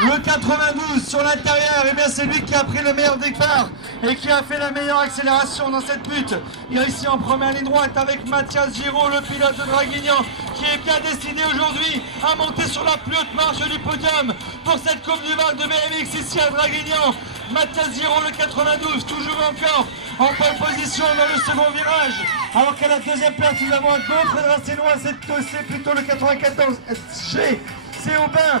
Le 92 sur l'intérieur, et bien c'est lui qui a pris le meilleur départ et qui a fait la meilleure accélération dans cette lutte. Il y a ici en première ligne droite avec Mathias Giraud, le pilote de Draguignan, qui est bien décidé aujourd'hui à monter sur la plus haute marche du podium pour cette Coupe du Val de BMX ici à Draguignan. Mathias Giraud, le 92, toujours encore en pole position dans le second virage, alors qu'à la deuxième place nous avons un autre Dracénois, c'est plutôt le 94 G. C'est Aubin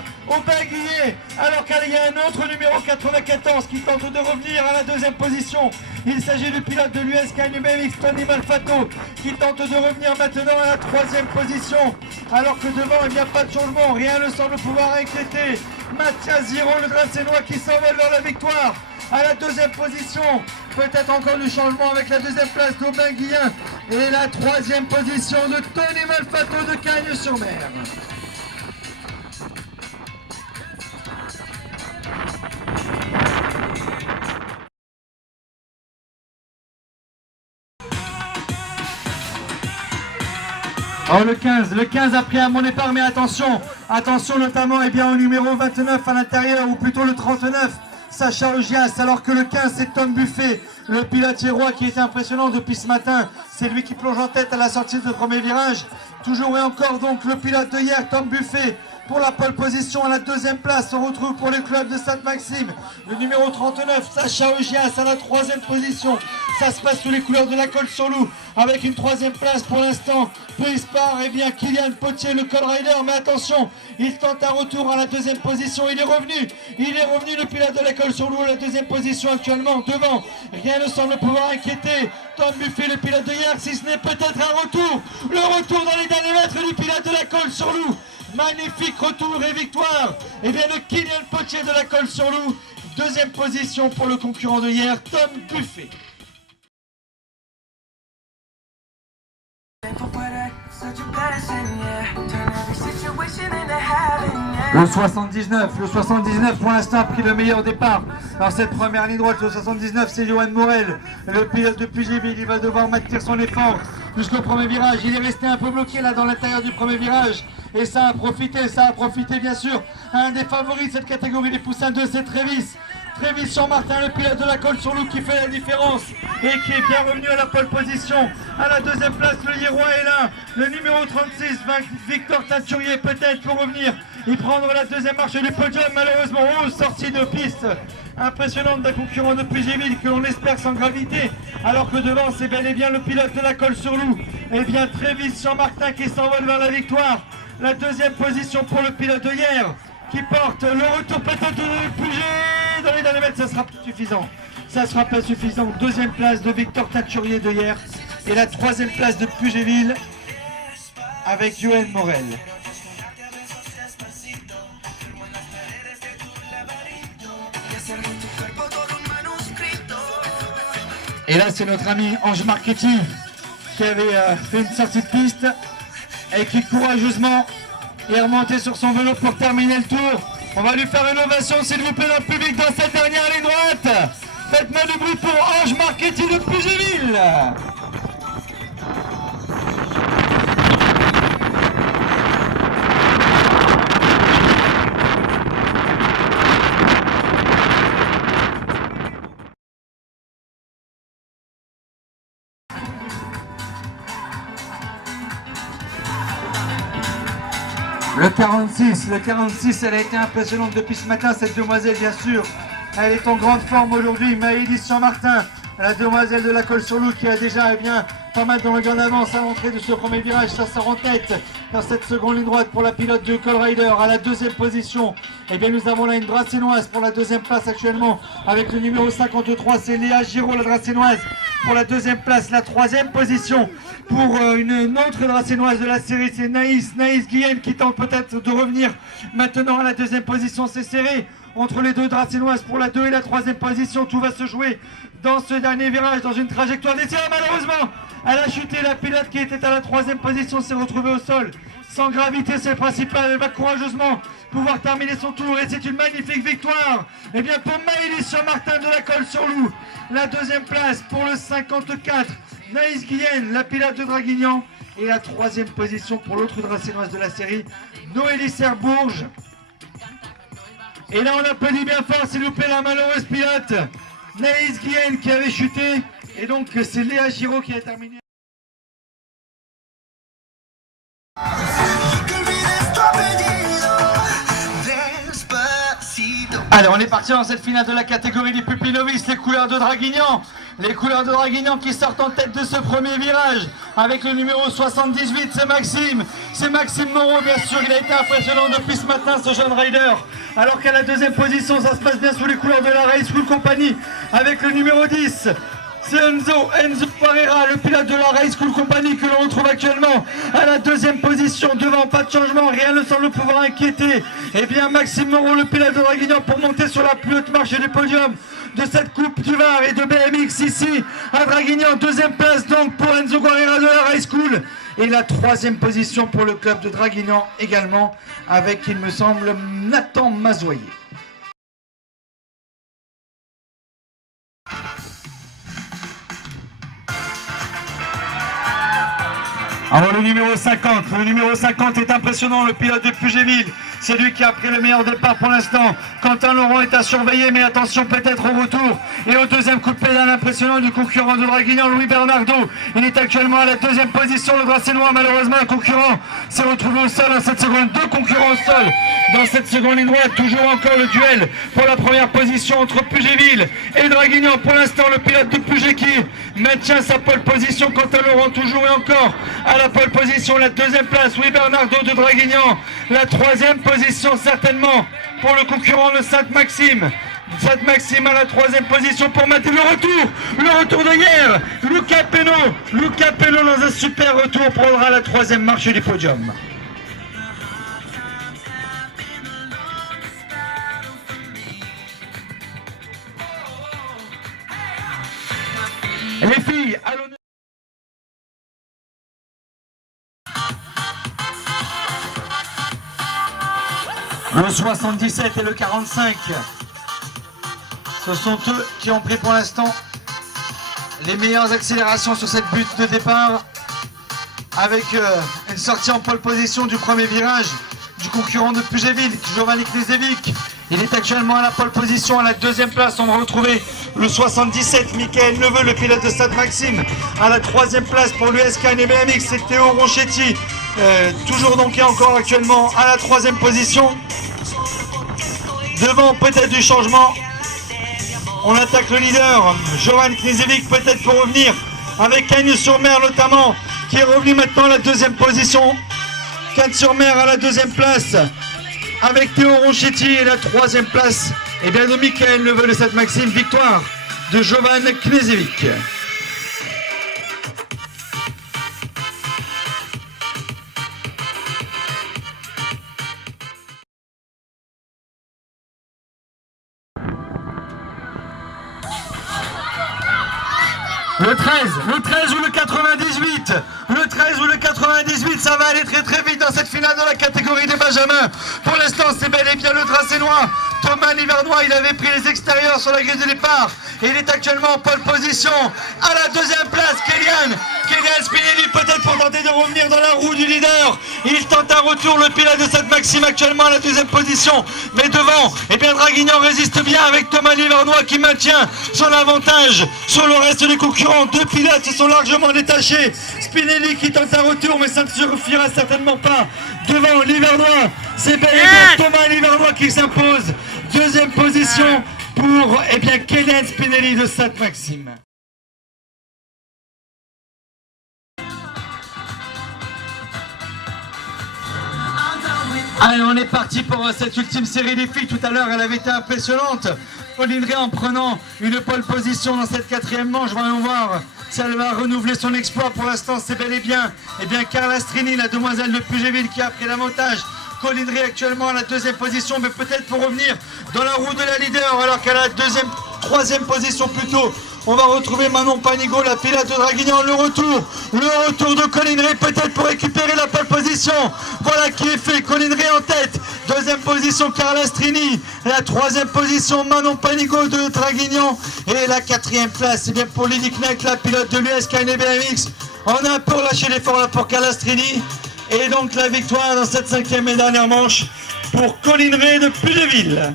Guillet, alors qu'il y a un autre numéro 94 qui tente de revenir à la deuxième position. Il s'agit du pilote de l'USK BMX, Tony Malfato, qui tente de revenir maintenant à la troisième position, alors que devant il n'y a pas de changement, rien ne semble pouvoir inquiéter Mathias Giraud, le Dracénois, qui s'envole vers la victoire. À la deuxième position, peut-être encore du changement avec la deuxième place d'Aubin Guillet et la troisième position de Tony Malfato de Cagnes-sur-Mer. Oh, le 15 a pris un bon départ, mais attention notamment au numéro 29 à l'intérieur, ou plutôt le 39, Sacha Ogias, alors que le 15 c'est Tom Buffet, le pilote roi qui est impressionnant depuis ce matin. C'est lui qui plonge en tête à la sortie de premier virage. Toujours et encore donc le pilote de hier, Tom Buffet, pour la pole position à la deuxième place. On retrouve pour le club de Sainte-Maxime le numéro 39, Sacha Ogias, à la troisième position. Ça se passe sous les couleurs de la Colle-sur-Loup avec une troisième place pour l'instant prise par Kylian Potier, le Call Rider. Mais attention, il tente un retour à la deuxième position. Il est revenu le pilote de la Colle-sur-Loup à la deuxième position actuellement devant. Rien ne semble pouvoir inquiéter Tom Buffet, le pilote de hier, si ce n'est peut-être un retour. Le retour dans les derniers mètres du pilote de la Colle-sur-Loup. Magnifique retour et victoire de Kylian Potier de la Colle-sur-Loup. Deuxième position pour le concurrent de hier, Tom Buffet. Le 79 pour l'instant a pris le meilleur départ dans cette première ligne droite. Le 79 c'est Johan Morel, le pilote de Pugéville. Il va devoir maintenir son effort jusqu'au premier virage. Il est resté un peu bloqué là dans l'intérieur du premier virage. Et ça a profité bien sûr à un des favoris de cette catégorie des poussins 2, c'est Trévis Jean-Martin, le pilote de la Colle-sur-Loup, qui fait la différence et qui est bien revenu à la pole position. À la deuxième place, le Hiérois est là, le numéro 36, Victor Teinturier, peut-être pour revenir et prendre la deuxième marche du podium. Malheureusement, 11 sorties de piste impressionnante d'un concurrent de Pugéville que l'on espère sans gravité, alors que devant c'est bel et bien le pilote de la Colle-sur-Loup, et bien Trévis Jean-Martin qui s'envole vers la victoire. La deuxième position pour le pilote de hier, qui porte le retour peut-être de Puget dans les derniers mètres. Ça sera pas suffisant. Deuxième place de Victor Teinturier de hier et la troisième place de Pugéville avec Johan Morel. Et là c'est notre ami Ange Marchetti qui avait fait une sortie de piste et qui courageusement est remonté sur son vélo pour terminer le tour. On va lui faire une ovation s'il vous plaît dans le public dans cette dernière ligne droite. Faites-moi du bruit pour Ange Marchetti de Pugéville. Le 46, elle a été impressionnante depuis ce matin, cette demoiselle bien sûr. Elle est en grande forme aujourd'hui, Maëlys Jean-Martin, la demoiselle de la Colle-sur-Loup qui a déjà pas mal dans le gain d'avance à l'entrée de ce premier virage. Ça sort en tête dans cette seconde ligne droite pour la pilote de Call Rider. À la deuxième position, nous avons là une Dracénoise pour la deuxième place actuellement avec le numéro 53, c'est Léa Giraud, la Dracénoise. Pour la deuxième place, la troisième position pour une autre Dracénoise de la série, c'est Naïs Guilhem qui tente peut-être de revenir maintenant à la deuxième position. C'est serré entre les deux Dracénoises pour la 2 et la 3e position. Tout va se jouer dans ce dernier virage, dans une trajectoire d'essai. Malheureusement, elle a chuté. La pilote qui était à la 3e position s'est retrouvée au sol. Sans gravité, c'est le principal. Elle va courageusement pouvoir terminer son tour. Et c'est une magnifique victoire. Et bien pour Maëlys sur Martin de la Colle-sur-Loup. La 2e place pour le 54. Naïs Guillen, la pilote de Draguignan. Et la 3e position pour l'autre Dracénoise de la série, Noélie Serbourge. Et là on applaudit bien fort, s'il vous plaît, la malheureuse pilote Naïs Guillen qui avait chuté. Et donc c'est Léa Giraud qui a terminé. Allez, on est parti dans cette finale de la catégorie des pupilles novices, les couleurs de Draguignan. Les couleurs de Draguignan qui sortent en tête de ce premier virage avec le numéro 78, c'est Maxime. C'est Maxime Moreau, bien sûr, il a été impressionnant depuis ce matin, ce jeune rider. Alors qu'à la 2e position, ça se passe bien sous les couleurs de la Race School Company avec le numéro 10. C'est Enzo Pereira, le pilote de la Race School Company que l'on retrouve actuellement à la 2e position. Devant, pas de changement, rien ne semble pouvoir inquiéter. Et bien Maxime Moreau, le pilote de Draguignan, pour monter sur la plus haute marche du podium de cette Coupe du Var et de BMX ici à Draguignan. 2e place donc pour Enzo Pereira de la Race School. Et la 3e position pour le club de Draguignan également avec, il me semble, Nathan Mazoyer. Alors le numéro 50 est impressionnant, le pilote de Pugéville. C'est lui qui a pris le meilleur départ pour l'instant. Quentin Laurent est à surveiller, mais attention peut-être au retour. Et au 2e coup de pédale impressionnant du concurrent de Draguignan, Louis Bernardo. Il est actuellement à la 2e position, le Dracénois. Malheureusement, un concurrent s'est retrouvé au sol en cette seconde. 2 concurrents au sol dans cette seconde ligne droite. Toujours encore le duel pour la première position entre Pugéville et Draguignan. Pour l'instant, le pilote de Puget qui maintient sa pole position. Quentin Laurent toujours et encore à la pole position. La 2e place, Louis Bernardo de Draguignan. La 3e position certainement pour le concurrent de Sainte-Maxime. Sainte-Maxime à la 3e position pour Mathé. Le retour de hier. Luca Pello dans un super retour prendra la 3e marche du podium. Les filles, à l'honneur. Le 77 et le 45, ce sont eux qui ont pris pour l'instant les meilleures accélérations sur cette butte de départ, avec une sortie en pole position du premier virage du concurrent de Pugéville, Giovanni Knezevic. Il est actuellement à la pole position. À la 2e place, on va retrouver le 77, Michael Neveu, le pilote de Sainte-Maxime. À la 3e place pour l'USK et BMX, c'est Théo Ronchetti, toujours donc et encore actuellement à la 3e position. Devant, peut-être du changement. On attaque le leader, Johan Knezevic, peut-être pour revenir avec Cagnes-sur-Mer notamment, qui est revenu maintenant à la 2e position. Cagnes-sur-Mer à la 2e place avec Théo Ronchetti, et la 3e place et bien de Michael Neveu de Sainte-Maxime. Victoire de Johan Knezevic. Le 13 ou le 98. Le 13 ou le 98, ça va aller très très vite dans cette finale de la catégorie des Benjamins. Pour l'instant, c'est bel et bien le Dracénois. Thomas Livernois, il avait pris les extérieurs sur la grille de départ. Et il est actuellement en pole position. À la 2e place, Kélian Spinelli, peut-être pour tenter de revenir dans la roue du leader. Il tente un retour, le pilote de Sainte-Maxime actuellement à la 2e position. Mais devant, eh bien Draguignan résiste bien avec Thomas Livernois qui maintient son avantage sur le reste des concurrents. 2 pilotes se sont largement détachés. Spinelli qui tente un retour, mais ça ne suffira certainement pas. Devant Livernois, c'est bel et bien Thomas Livernois qui s'impose. 2e position pour Kélian Spinelli de Sainte-Maxime. Allez, on est parti pour cette ultime série des filles. Tout à l'heure, elle avait été impressionnante. Pauline Ray en prenant une pole position dans cette 4e manche. Voyons voir si elle va renouveler son exploit. Pour l'instant, c'est bel et bien Carla Strini, la demoiselle de Pugéville, qui a pris l'avantage. Colin Ray actuellement à la deuxième position, mais peut-être pour revenir dans la roue de la leader, alors qu'à la troisième position plutôt, on va retrouver Manon Panigaud, la pilote de Draguignan. Le retour de Colin Ray, peut-être pour récupérer la pole position. Voilà qui est fait, Colin Ray en tête. Deuxième position, Carla Strini. La troisième position, Manon Panigaud de Draguignan. Et la quatrième place, c'est bien pour Lily Knack, la pilote de l'US Kyne BMX. On a un peu relâché l'effort là pour Carla Strini. Et donc la victoire dans cette cinquième et dernière manche pour Colin Ray de Pudeville.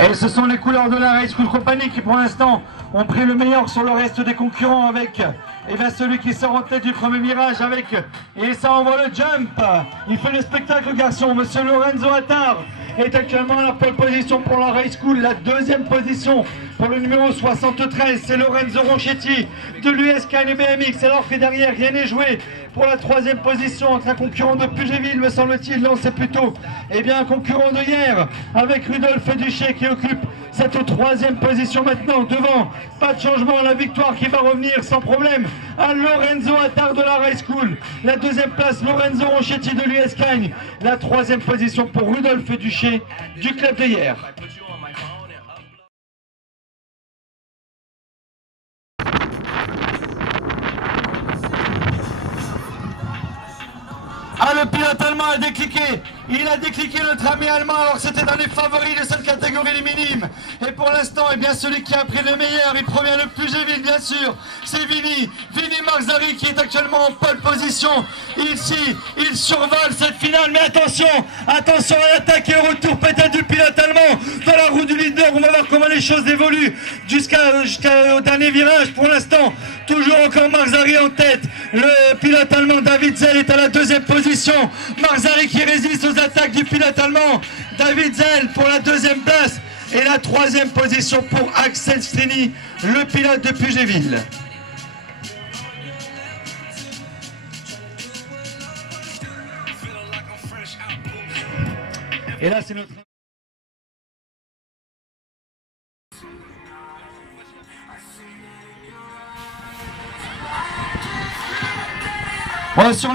Et ce sont les couleurs de la Race School Company qui pour l'instant ont pris le meilleur sur le reste des concurrents avec celui qui sort en tête du premier virage avec, et ça envoie le jump. Il fait le spectacle, le garçon. Monsieur Lorenzo Attard est actuellement à la pole position pour la Race School. La deuxième position pour le numéro 73, c'est Lorenzo Ronchetti de l'US Kyne BMX, alors que derrière rien n'est joué pour la troisième position entre un concurrent de Pugéville, me semble-t-il. Non, c'est plutôt un concurrent de hier avec Rudolph Duché qui occupe cette troisième position maintenant devant. Pas de changement, la victoire qui va revenir sans problème à Lorenzo Attard de la Race School. La deuxième place, Lorenzo Ronchetti de l'US Kyne. La troisième position pour Rudolph Duché du club de hier. Ah, le pilote allemand a décliqué. Il a décliqué notre ami allemand, alors que c'était dans les favoris de cette catégorie des minimes. Et pour l'instant, celui qui a pris le meilleur, il provient de Pugéville, bien sûr. C'est Vinny Marzari qui est actuellement en pole position. Ici, il survole cette finale. Mais attention à l'attaque et au retour peut-être du pilote allemand dans la roue du leader. On va voir comment les choses évoluent jusqu'au dernier virage. Pour l'instant, toujours encore Marzari en tête. Le pilote allemand David Zell est à la deuxième position. Marzari qui résiste aux attaques du pilote allemand. David Zell pour la deuxième place. Et la troisième position pour Axel Strini, le pilote de Pugéville. Et là, c'est notre... Sur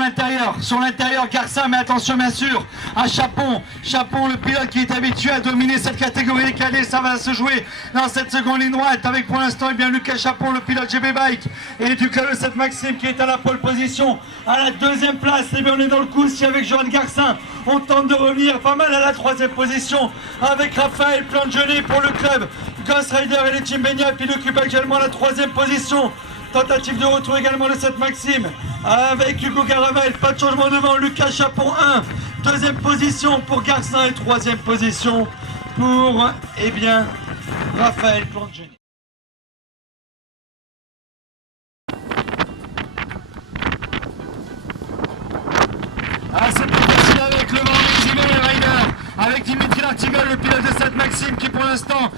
l'intérieur, Garcin, mais attention bien sûr à Chapon, le pilote qui est habitué à dominer cette catégorie des cadets. Ça va se jouer dans cette seconde ligne droite avec pour l'instant Lucas Chapon, le pilote GB Bike, et du club de Sainte-Maxime qui est à la pole position. À la deuxième place, on est dans le coup aussi avec Johan Garcin. On tente de revenir pas mal à la troisième position avec Raphaël Plangenet pour le club Ghost Rider et les Team Benya, puis il occupe actuellement la troisième position. Tentative de retour également de Sainte-Maxime avec Hugo Caravel, pas de changement devant. Lucas Chapon 1, deuxième position pour Garcin et troisième position pour Raphaël Plangenet. C'est plus facile avec le Vendée Rider, avec Dimitri Lartigal, le pilote de Sainte-Maxime qui pour l'instant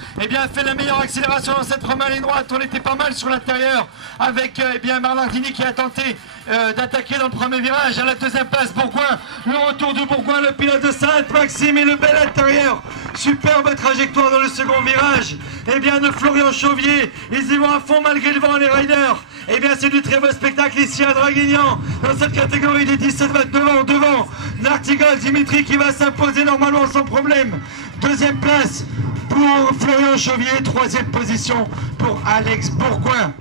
fait la meilleure accélération dans cette première ligne droite. On était pas mal sur l'intérieur avec Marlardini qui a tenté d'attaquer dans le premier virage. À la deuxième place, Bourgoin, le retour de Bourgoin, le pilote de Sainte-Maxime, et le bel intérieur. Superbe trajectoire dans le second virage de Florian Chauvier. Ils y vont à fond malgré le vent, les riders. C'est du très beau spectacle ici à Draguignan dans cette catégorie des 17-29 ans devant Nartigol, Dimitri qui va s'imposer normalement sans problème. Deuxième place pour Florian Chauvier, troisième position pour Alex Bourgoin.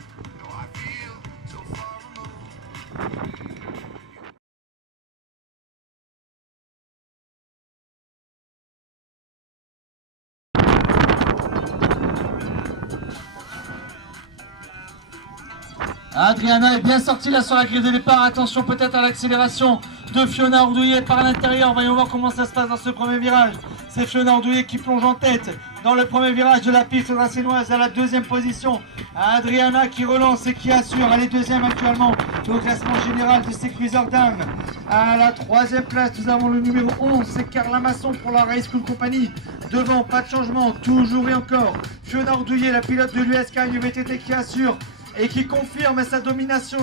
Adriana est bien sortie là sur la grille de départ. Attention peut-être à l'accélération de Fiona Ordouillet par l'intérieur. Voyons voir comment ça se passe dans ce premier virage. C'est Fiona Ordouillet qui plonge en tête dans le premier virage de la piste racinoise à la deuxième position. Adriana qui relance et qui assure. Elle est deuxième actuellement au classement général de ces cruisers dames. À la troisième place, nous avons le numéro 11, c'est Carla Masson pour la Race School Company. Devant, pas de changement, toujours et encore. Fiona Ordouillet, la pilote de l'US Kyne VTT qui assure et qui confirme sa domination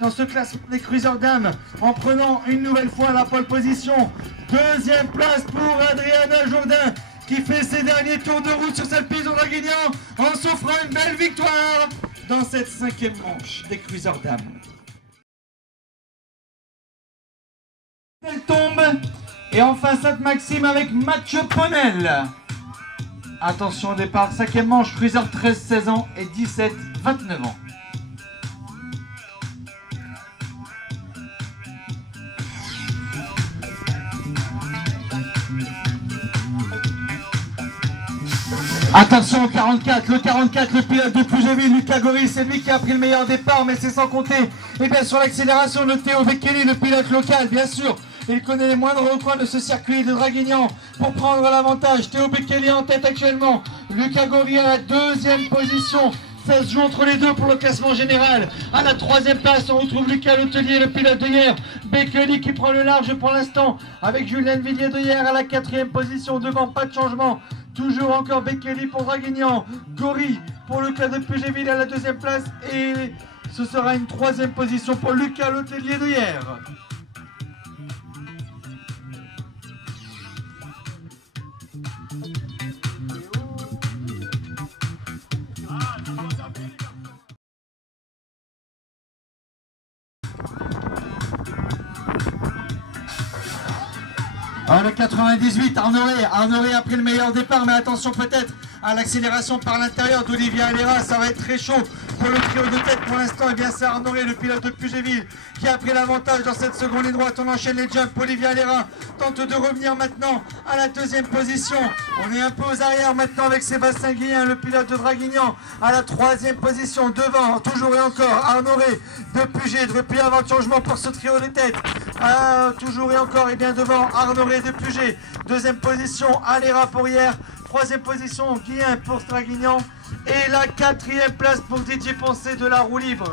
dans ce classement des cruisers dames en prenant une nouvelle fois la pole position. Deuxième place pour Adriana Jourdain qui fait ses derniers tours de route sur cette piste au Draguignan en s'offrant une belle victoire dans cette 5e manche des Cruisers Dames. Elle tombe et enfin Sainte-Maxime avec Mathieu Ponel. Attention au départ, 5e manche, Cruiser 13-16 ans et 17-29 ans. Attention au 44, le pilote de Pugéville, Lucas Goris, c'est lui qui a pris le meilleur départ, mais c'est sans compter, et bien sur l'accélération de Théo Bekele, le pilote local, bien sûr. Il connaît les moindres recoins de ce circuit de Draguignan pour prendre l'avantage. Théo Bekele en tête actuellement, Lucas Goris à la 2e position. Ça se joue entre les deux pour le classement général. À la 3e place, on retrouve Lucas Letellier, le pilote de hier. Bekele qui prend le large pour l'instant avec Julien Villiers de hier à la 4e position. Devant, pas de changement. Toujours encore Bekele pour Draguignan. Goris pour Lucas de Pugéville à la 2e place. Et ce sera une 3e position pour Lucas Letellier de hier. Le 98, Arnoré a pris le meilleur départ, mais attention peut-être à l'accélération par l'intérieur d'Olivier Alera, ça va être très chaud pour le trio de tête pour l'instant. Et bien c'est Arnoré, le pilote de Pugéville, qui a pris l'avantage dans cette seconde ligne droite. On enchaîne les jumps, Olivier Alera tente de revenir maintenant à la 2e position. On est un peu aux arrières maintenant avec Sébastien Guillen, le pilote de Draguignan, à la 3e position. Devant, toujours et encore, Arnoré de Puget, depuis avant le changement pour ce trio de tête. Toujours et encore, et bien devant, Arnoré de Puget. 2e position, Alera pour hier. 3e position, Guillen pour Draguignan. Et la 4e place pour Didier Poncet de la roue libre.